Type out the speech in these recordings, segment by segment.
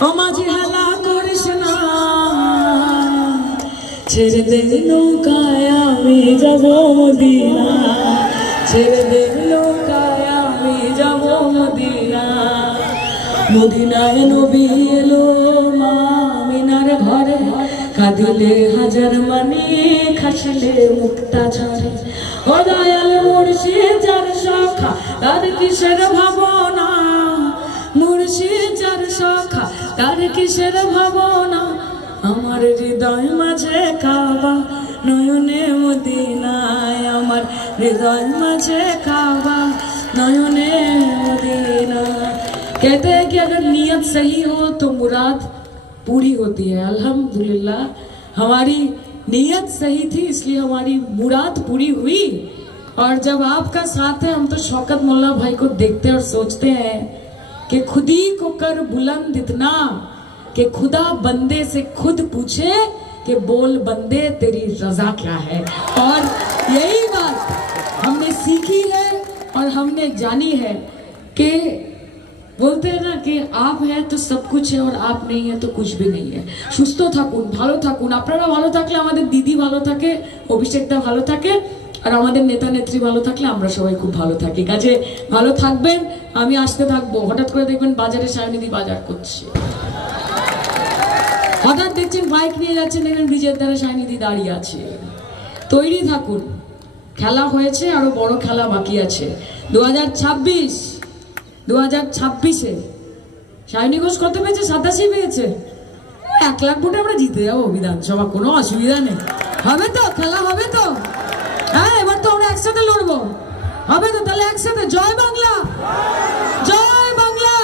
মাঝি হেলা করিস না। ছেড়ে দে নৌকায় আমি যাব মদিনা। ছেড়ে দে নৌকায় আমি যাব মদিনা। মদিনায় নবী এলো মা মিনার ঘরে। কাঁদিলে হাজার মানি, খাসলে মুক্তা ঝরে ও দয়াল মুর্শিদ যার সখা তার কিসের ভাবনা? মুর্শিদ যার সখা তার কিসের ভাবনা আমার হৃদয় মাঝে কাবা নয়নে মদিনায় আমার হৃদয় মাঝে কাবা नयने मदीना कहते हैं कि अगर नीयत सही हो तो मुराद पूरी होती है अल्हम्दुलिल्लाह हमारी नीयत सही थी इसलिए हमारी मुराद पूरी हुई और जब आपका साथ है हम तो शौकत मोल्ला भाई को देखते और सोचते हैं कि खुद ही को कर बुलंद इतना कि खुदा बंदे से खुद पूछे कि बोल बंदे तेरी रजा क्या है और यही बात हमने सीखी है और हमने जानी है कि বলতে हैं ना कि आप है तो सब कुछ है और आप नहीं है तो कुछ भी नहीं है সুস্থ থাকুন ভালো থাকুন আপনারা ভালো থাকলে আমাদের দিদি ভালো থাকে অভিষেকদা ভালো থাকে আর আমাদের নেতা নেত্রী ভালো থাকলে আমরা সবাই খুব ভালো থাকি। কাজে ভালো থাকবেন, আমি আসতে থাকব। হঠাৎ করে দেখবেন বাজারে সায়নিধি বাজার করছে। হঠাৎ দেখছেন বাইক নিয়ে যাচ্ছেন, দেখবেন ব্রিজের দ্বারা সায়নিধি দাঁড়িয়ে আছে। তৈরি থাকুন। খেলা হয়েছে, আরও বড় খেলা বাকি আছে। দু হাজার ছাব্বিশ দু হাজার ছাব্বিশে। সায়নী ঘোষ কত পেয়েছে? সাতাশি পেয়েছে। এক লাখ ভোটে আমরা জিতে যাব বিধানসভা, কোনো অসুবিধা নেই। হবে তো? খেলা হবে তো? হ্যাঁ এবার তো আমরা একসাথে লড়বো। হবে তো? তাহলে একসাথে। জয় বাংলা! জয় বাংলা!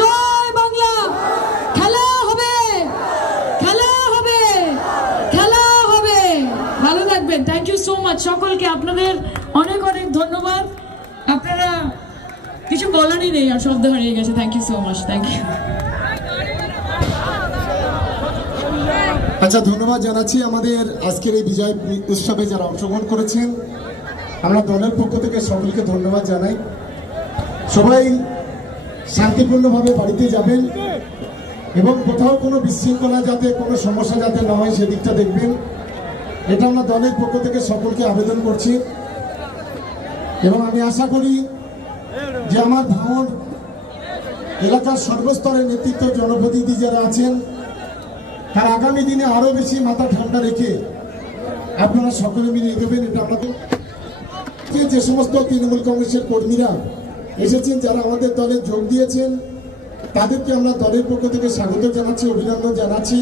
জয় বাংলা! খেলা হবে! খেলা হবে! খেলা হবে! ভালো থাকবেন। থ্যাংক ইউ সো মাচ সকলকে। আপনাদের অনেক অনেক ধন্যবাদ। আপনারা কিছু বলারই নেই, আর শব্দ হারিয়ে গেছে। Thank you so much thank you আচ্ছা ধন্যবাদ জানাচ্ছি আমাদের আজকের এই বিজয় উৎসবে যারা অংশগ্রহণ করেছেন। আমরা দলের পক্ষ থেকে সকলকে ধন্যবাদ জানাই। সবাই শান্তিপূর্ণভাবে বাড়িতে যাবেন এবং কোথাও কোনো বিশৃঙ্খলা যাতে, কোনো সমস্যা যাতে না হয়, সেদিকটা দেখবেন। এটা আমরা দলের পক্ষ থেকে সকলকে আবেদন করছি। এবং আমি আশা করি যে আমার ভাঙন এলাকার সর্বস্তরের নেতৃত্ব, জনপ্রতিনিধি যারা আছেন তার আগামী দিনে আরও বেশি মাথা ঠান্ডা রেখে আপনারা সকলে মিলে এগোবেন এটা আপনাকে যে সমস্ত তৃণমূল কংগ্রেসের কর্মীরা এসেছেন, যারা আমাদের দলে যোগ দিয়েছেন, তাদেরকে আমরা দলের পক্ষ থেকে স্বাগত জানাচ্ছি, অভিনন্দন জানাচ্ছি।